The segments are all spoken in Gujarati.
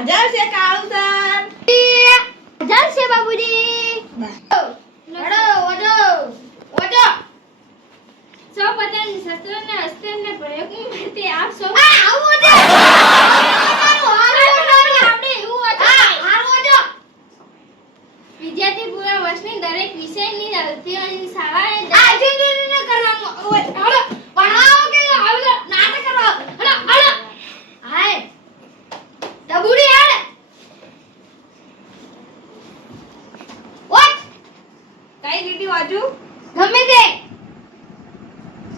હાજર છે કાળુસર હાજર છે બાબુજી હડો ઓજો ઓજો સૌ પ્રથમ શસ્ત્રને અસ્ત્રને પ્રયોગની માટે આપ સૌ આ આવું વિદ્યાર્થી પૂરા વર્ષની દરેક વિષયની અધ્યયનની શાળાએ આ જીંદગી ન કરવાનું ઓય હડો ભણાવો કે હવે નાટક કરો હડો હડો હાય ડબુડી હાડ ઓય કઈ લીટી વાંચું ગમે તે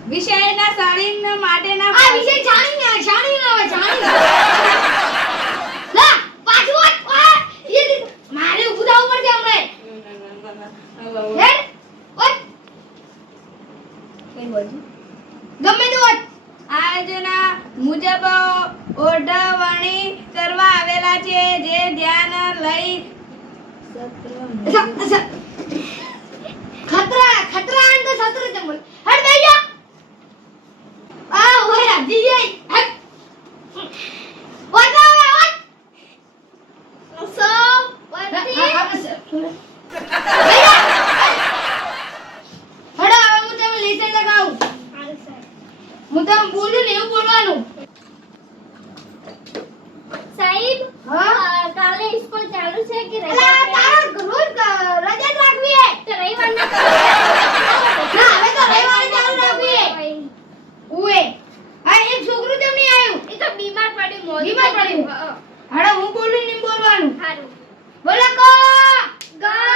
વિષયના સળિંગ માટેના આ વિષય જાણી ને જાણી ના હોય જાણી લા પાછું ઓય ઓય એ દી- મારે ઊભું થવું પડશે હમણાં હેડ ઓય કઈ બાજુ ગમે તે ઓય આજના મુજબ ઓઢવણી કરવા આવેલા છે, જે ધ્યાન લઈ. ખતરા ખતરા અંત સત્ર જમલ હટ બેહી આ ઓય રાજી જઈ હટ ઓય જા ઓય ઓય સૌ હા, પ્રથમ હા, હા, બસ. બેહી જા. હડો હવે હું તમને લેસન લગાવું હારું સર. હું તમને બોલું ને એવું બોલવાનું સાહેબ હા અ, કાલે સ્કૂલ ચાલુ છે કે અલા રજા છે? તારો રોજ ક- રજા જ રાખવી હે તો રવિવારના ના હવે તો રવિવારે ચાલુ રાખવી હે ઉએ આ એક છોકરું કેમ નહીં આવ્યું એ તો બીમાર પડ્યું મોઢું બીમાર થઈ પડ્યું? ગયું. હડો હું બોલું ને એમ બોલવાનું હારું બોલો કો ગા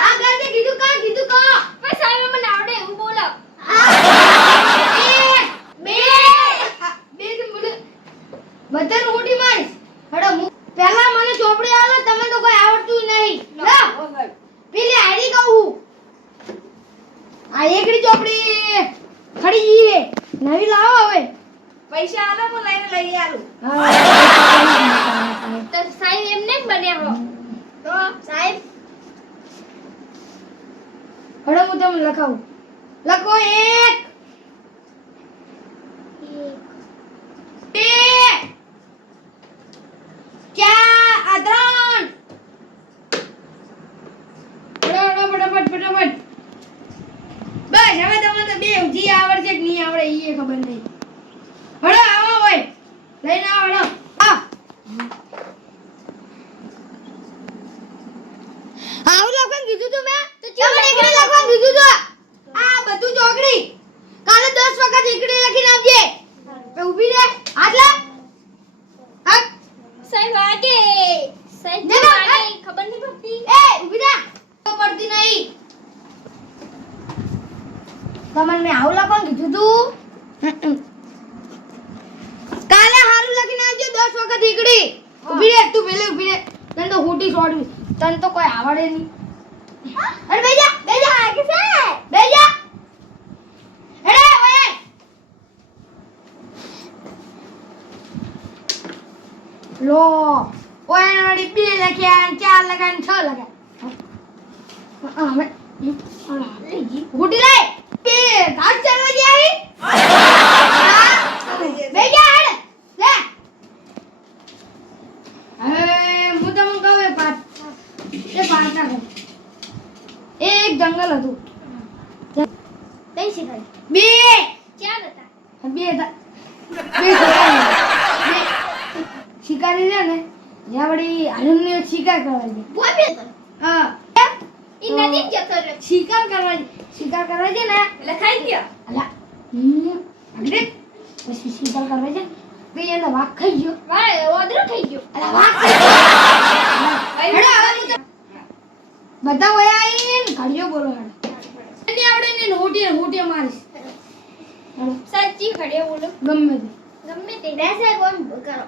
આ ગાતે કીધું કા કીધું કો પણ સાહેબ મને આવડે એવું બોલો એક, બે આ, બે કેમ બોલે બધાને ઉડી મારીશ હડો હું પહેલા મને ચોપડી આલો તમે તો કોઈ આવડતું નહીં લા પેલી હારી કહું આ એકડી ચોપડી ખડી ગઈ રે નવી લાવો હવે. પૈસા આલો હું લઈને લઈ આલું. તો સાહેબ એમને જ બન્યા હો. તો સાહેબ? હડો હું તમને લખાવું. લખો એક બે ચાર આ ત્રણ હડો હડો ફટાફટ ફટાફટ બસ હવે તમને તો બે જી આવડશે કે નહીં આવડે ઈ એ ખબર નહીં હડો આવો હોય લઈને આવો હડો આ આવું લખવાનું કીધું તું મેં તો ચલો એકડી લખવાનું કીધું તું આ બધું ચોકડી કાલે 10 વખત એકડી લખીને આવજે બે ઊભી રહે હાથ લે હાથ સાહેબ આગે સાહેબ ના, ના, આગે ખબર નહીં પડતી એ ઊભી થા તો પડતી નહીં તમને મેં આવું લખવાનું કીધું તું કાલે હારું લખીને આવજો 10 વખત એકડી ઊભી રહે તું પેલે ઊભી રહે. તને તો હોટી છોડવી તને તો કોઈ આવડે નહીં. અરે બેજા બેજા આગે છે બેજા અરે ઓય લો. ઓય નડી બે લખ્યા ને ચાર લખ્યા ને છ લખ્યા. હવે. હોટી લે બે ઘાટ ચાલવા જાય બેજા હેડ લે હવે હું તમને કહું એ પાઠ એક જંગલ હતું. કઈ શીખાય બે. ક્યાં હતા. બે હતા. બે શિકારી છે ને જ્યાં વળી હાલને શિકાર કરવા છે બોલ બે તો. હા. ઈ નદી જતો રહ્યો. શિકાર કરવા શિકાર કરવા છે ને એટલે ખાઈ ગયા. અલા હમ પછી શિકાર કરવા છે તો એને વાઘ ખાઈ ગયો. વાહ ઓદરો થઈ ગયો. અલા વાઘ હવે બધા વયા આવીને ઘડિયો બોલો હેડો. એની આવડે ને હોટીએ હોટીએ મારીશ. હેડો. સાચી ઘડિયો બોલો. ગમે તે. ગમે તે. બેસે કોણ કરો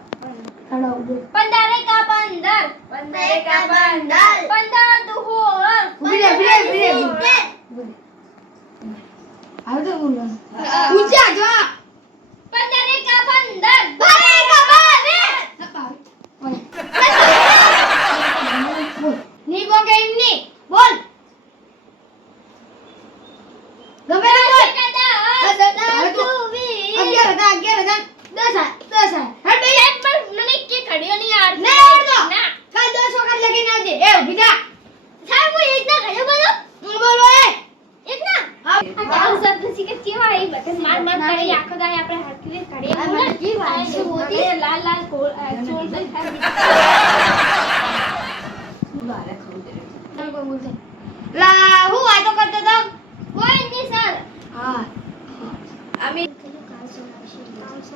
હડો ઊભો કા પંદર પંદરે. કા પંદર. પંદર દુ હોળ ઊભી રે ઊભી રે ઊભી રે ઊભી રે. હવે તો બોલો. ઊંચા જો પંદરે કા પંદર. બારે કા બારે બોલ ની બોલ. ગમે તે બોલ હવે તો અગિયાર હતા અગિયાર હતા દસ આ દસ આ હટ બે એક પણ મને કે ઘડીઓ નહીં આવડતી. નહીં આવડતો. ના કાલ દસ વખત લખીને આવજે એ ઊભી થા સાહેબ હું એક ના ઘડીઓ બોલો હું બોલો એ એક ના હા. આ ચાલુ શબ્દ શીખે કેવા એ બધા માર માર કરી આખો દાડી આપણે હરખી રીતે ઘડીએ આ બોલે. મને જી વાત છે, અને મોદી. આપણે લાલ લાલ ગોળ અ, ચોળ થઈ થાય. બારે ખાવું દે. લા હું વાતો કરતો તો કોઈ નહીં સર હા અમે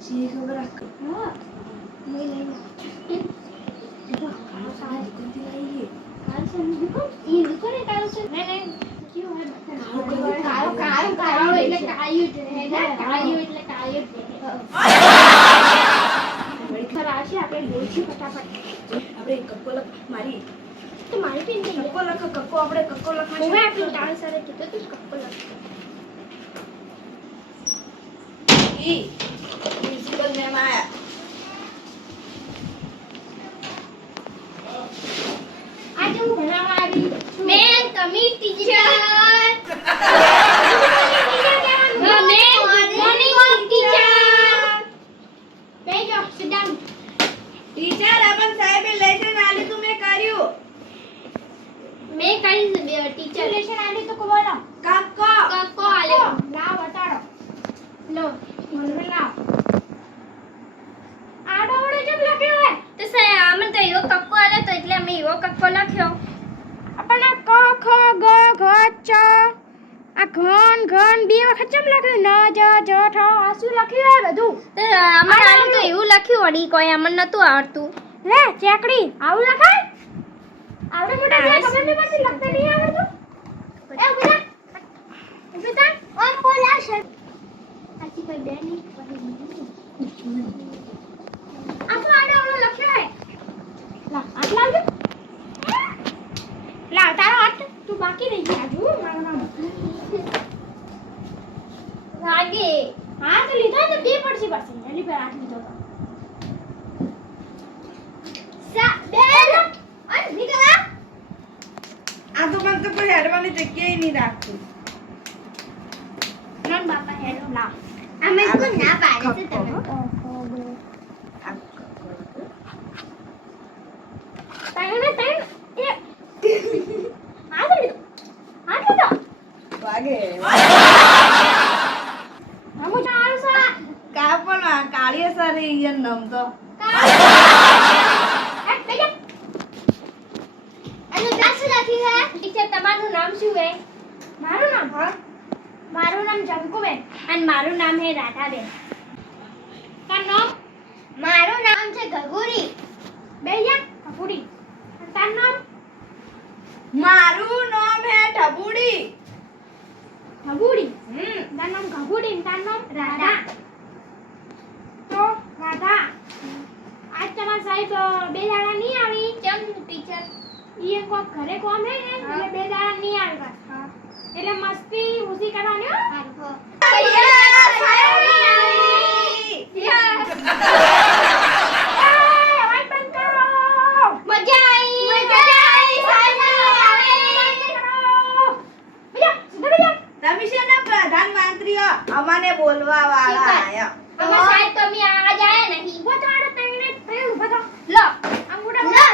શી ખબર આ ક- દુકાનથી લાવી કાળો કાળો કાળો એટલે કાળિયું જ રહે ને કાળિયું એટલે કાળિયું જ રહે ખરાશી આપણે બોલશું ફટાફટ આપણે કક્કો લખ મારી તો મારી પેન થઈ કક્કો લખ કક્કો આપણે કક્કો લખવા આપણે ડાન્સ સરે કીધું તું કક્કો લખ ઈ પ્રિન્સિપલ મેમ આયા આજે હું ભણાવવા આવી મેં તમે ટીચર મેં મોર્નિંગ ટીચર બેજો sit down ટીચર આપણ સાહેબે લેસન આલી તું મેં કર્યું મેં કરી ટીચર લેશન આલી તો બોલો કક્કો કક્કો આલ્યો લાવ બતાડો લો મને લાવ આડો ઓડો જેમ લખ્યો હે તો સે આમને તો એવો કક્કો આલ્યો તો એટલે અમે એવો કક્કો લખ્યો આપણને ક ખ ગ ઘ ચ આ ઘન ઘન બે વખત કેમ લખ્યું ન જ જ ઠ આ શું લખ્યું હે બધું તો અમારે આલું તો એવું લખ્યું વળી કોઈ અમને નતું આવડતું લે ચેકડી આવું લખાય આવડે મોટા જે ખબર નહીં પડતી લખતા નહીં આવડતું એ ઊભી થા ઊભી થા ઓમ બોલા છે આજી કોઈ Okay. ઈ એક કોક ઘરે કોમ હે ને એટલે બે દાડા નહીં આવ્યા. એટલે મસ્તી ઉસી કરવાની હો. તમે છે ને પ્રધાનમંત્રી હો, અમને બોલવા વાળા આયા. અમે નહીં તને કેમ નહીં લો આ પગ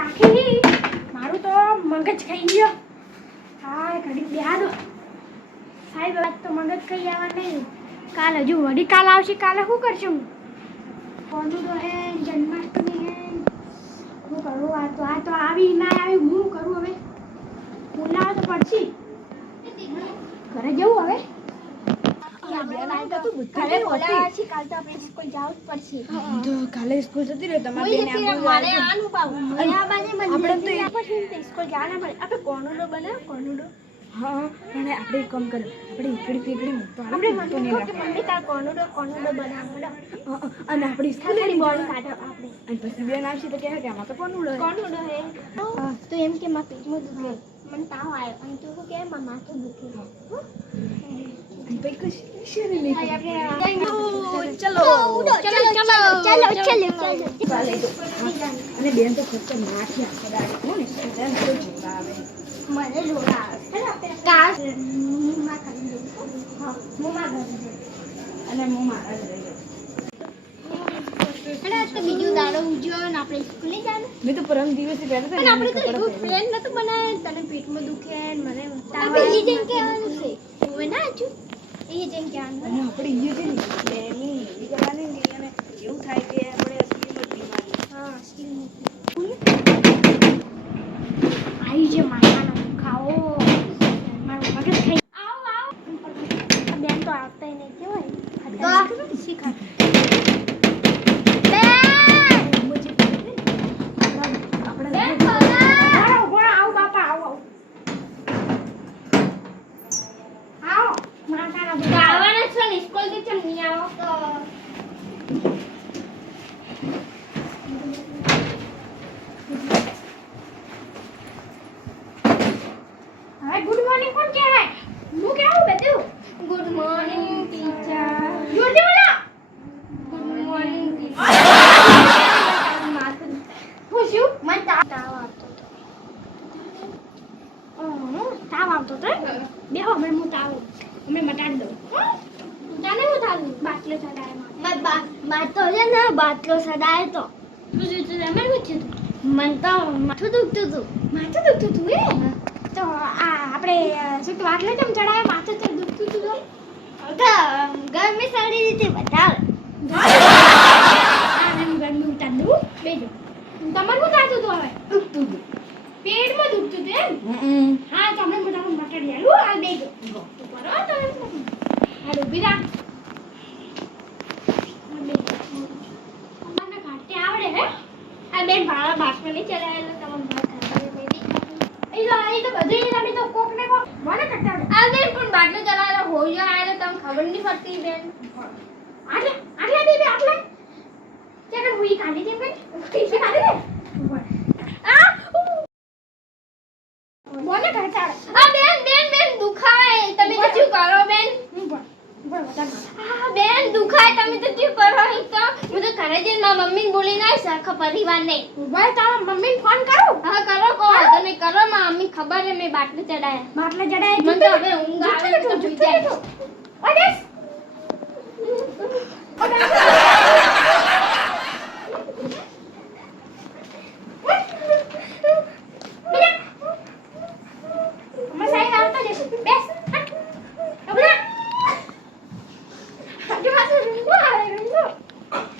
રાખી. મારું તો મગજ ખાઈ ગયો. હા ઘડી બેહા દો સાહેબ, આજ તો મગજ કઈ આવવા નહીં. કાલ હજુ વળી કાલ આવશે, કાલે શું કરશું? કોનું તો હે, જન્માષ્ટમી હે. શું કરું? આ તો આ તો આવી ના આવી, હું કરું હવે? બોલાવો તો પડશે. ઘરે જવું હવે? કાલ સ્કૂલ જવું જ પડશે તો કાલે સ્કૂલ જતી રહે તમારે આપણે સ્કૂલ જવાના પડે. આપણે કોનુડો બનાવો, કોનુડો. હા અને આપણે કામ કરે આપણે પીકડી મૂકતો આપણે મમ્મી નહીં કહો કે રાખે. મમ્મી તાર કોનુડો, કોનુડો બનાવો, અને આપણી સ્કૂલે ખાલી બોલ કાઢો આપણે. અને પછી બેન આવશે તો કહે કે આમાં તો કોનું કોનુડો હે. તો એમ કે મારા પેટમાં દુખે. મને તાવ આવ્યો. અને તું કે? મારા માથું દુખે. હો? અને પછી કશું શેરી નહીં હા, કરતી. આપણે- ચલો ચલો, ચલો, ચલો, ચલો, ચલો. ચાલે તો. હા. અને બેન તો ખર્ચો નાખી આખો દાડો. કોણ સ્કૂલ જાય ને તો જોવા આવે મને જોડા આવે. હેડો આપણે કાલ મુંમાં કરી દઉં. હા, મુંમાં કરી દઉં. અને હું મારા જ રહી જાઉં. અને આજ તો બીજું દાડો ઉજ્યો ને આપણે સ્કૂલે જવાનું મેં તો પરમ દિવસે પહેલા પણ આપણે તો એવું પ્લેન નતું બનાવ્યું તને પેટમાં દુખે ને મને તાવ આવે. એ જેમ કહેવાનું છે હવે ના હજુ એ જેમ કે અને આપણે છે ને બેની એવી ને અને એવું થાય કે આપણે અસલીમાં જ બીમારી. હા સ્કીલ આવી માથાનો દુખાવો મારું મગજ ખાઈ આવ આવ આ બેન તો આવતા નહીં કેવાય તો શીખા બેન આપણે બેન ભલા ઘોડા આવ બાપા આવ આવ આવો માથાના દુખાવા આવવાના છો ને સ્કૂલથી ચમ નહીં આવો તો હવે ગુડ મોર્નિંગ કોણ કહેવાય હું કેવું બધું ગુડ મોર્નિંગ ટીચર જોરથી બોલો ગુડ મોર્નિંગ ટીચર શું મને તાવ આવતો હતો. તાવ આવતો હતો બે બેહો અમે હું તાવ અમે મટાડી દઉં? તને હું તાવ? બાટલો સડાય બાટલો છે ને બાટલો સડાય તો. શું શું થયું મને તો માથું દુખતું હતું. માથું દુખતું હતું એ તો આ આપણે શું તો બાટલો કેમ ચડાય માથું તો દુખતું હતું ગરમી સારી રીતે બતાવે ગરમી? ઉતાર દઉં બેજો તમારે શું થાતું તો હવે? દુખતું હતું. પેટમાં દુખતું હતું એમ. હા તમને મોટા મટાડી આલું. આ બેજો કરો તમે આ ડૂબી રાખ આ બે. તમને કાઢતે આવડે હે આ બેન ભાડા બાટલો નહીં ચલાવેલો તમને ભાત ખાધેલો બેબી. એ તો એ તો બધું તમે તો કોક ને કોક મને કરતા આવડે આ બેન પણ બાટલો ચલાવેલો હોયો આવેલો તમને ખબર નહીં પડતી બેન આટલે આટલે બેબી આટલે ચાલ હું ઈ કાઢી દેમ કે ઈ કાઢી દે આ ઉ. બોલે કરતા આ બેન બેન બેન દુખાય તમે તો શું કરો બેન આ બેન શું કરો એક તો? હું તો ઘરે જઈને મારા મમ્મીને બોલીને આવીશ આખા પરિવારને. ભાઈ તારા મમ્મીને ફોન કરું. હા કરો કો તમે કરો મારા મમ્મી ખબર છે મેં બાટલે ચડાયા. બાટલે ચડાયા મને તો હવે ઊંઘ આવે તો સુઈ જાય ઓડેસ અમાર સાહેબ આવતા જશે બેસ હટ. હમણાં. હજુ પાછું રૂંગું આવે, રૂંગું.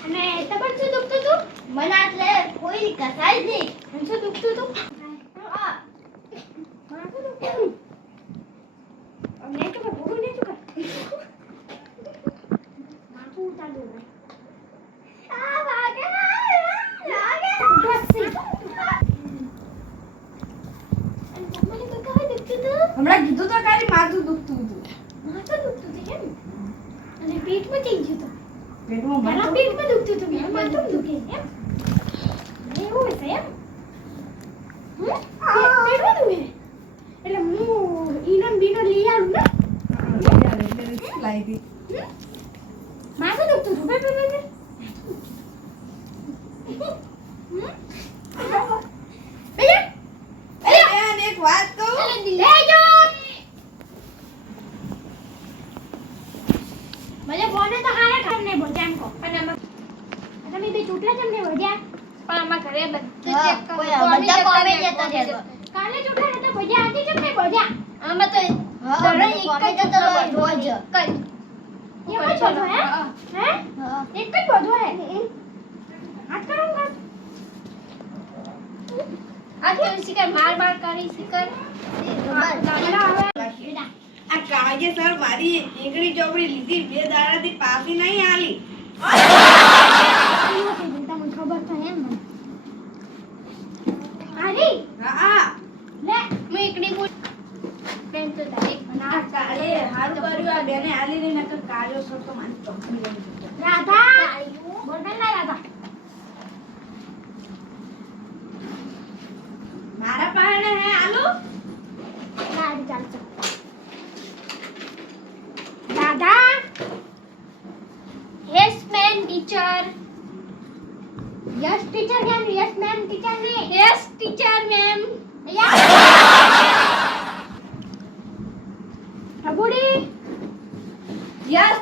અને તમારે શું દુખતું હતું? મને આટલે કોઈ કસાય નહીં મને શું દુખતું હતું? આ માથું દુખતું હતું. હવે નહીં તો કર, ભૂખું નહીં તો કર. માથું ઉતારી દો. આ વાગે, લાગે. ઘસી. અને તમને તો કાંઈ દુખતું હતું? હમણાં કીધું તો કાંઈ માથું દુખતું હતું માથું દુખતું હતું કેમ? અને પેટમાં કેમ થયું હતું? પેટમાં પહેલા માથું પેટમાં દુખતું હતું, હવે માથું દુખે, એમ? હશે, એમ? એટલે હું ઈનો બીનો લઈ આવું ને? લઈ આવે. લાવી માથું દુખતું હતું બે બે બે બે બેન એક વાત કહું મને ફોને તો હારા કામ ને ભોજાન કો અને આમાં તમે બે ચૂટલા કેમ ને ભોજ્યા પણ આમાં ઘરે બધું હા, ચેક કરો કોઈ આ બધા કોમે જતા રહેતા. કાલે ચૂટલા નતા ભોજ્યા આજે કેમ ને ભોજ્યા આમાં તો હા, દરરોજ બધા એક જ કોમે જતા હોય ચૂંટલો રોજ. ભોજ્યો. એક જ એક જ બધો હે હે હા. એક જ બધો હે હાથ કરો ને હાથ. આ કેવી શીખર માર માર કરી શીખર આ કાયદેસર મારી એકડી ચોપડી લીધી બે દાડાથી પાછી નહીં આલી તમને ખબર તો એમ મને આરી હા હા લે હું એકડી બોલ બેન તો તારી આ કાલે હાલ કર્યું આ બેને આલી નહીં નકર કાળિયો સર તો મારી ચોપડી લઈ જતો. રાધા બોલ બેન ના રાધા મારા પાસે હે આલુ ના આરી ચાલ ચાલ Radha yes ma'am teacher yes teacher કેમ યસ મેમ ટીચર ને yes teacher ma'am અબુડી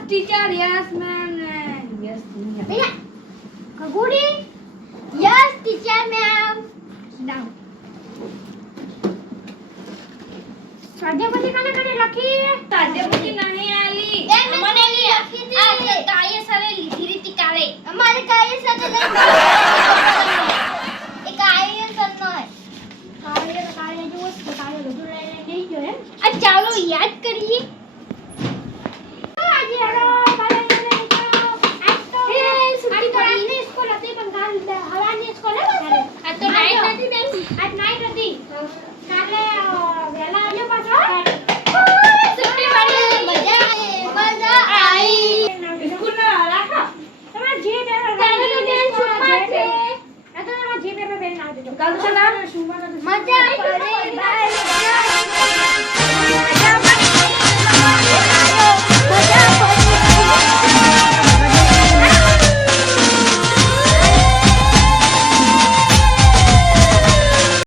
yes teacher yes ma'am yes ભૈયા કગુડી યસ ટીચર મેમ ડાઉન સ્વાધ્યાય પછી કને કને લખી તાજે પછી નહીં આલી એ મેં થોડી લખી હતી. કાળીએ સરે લીધી રીતી કાલે અમારે કાંઈ સાથે નહીં.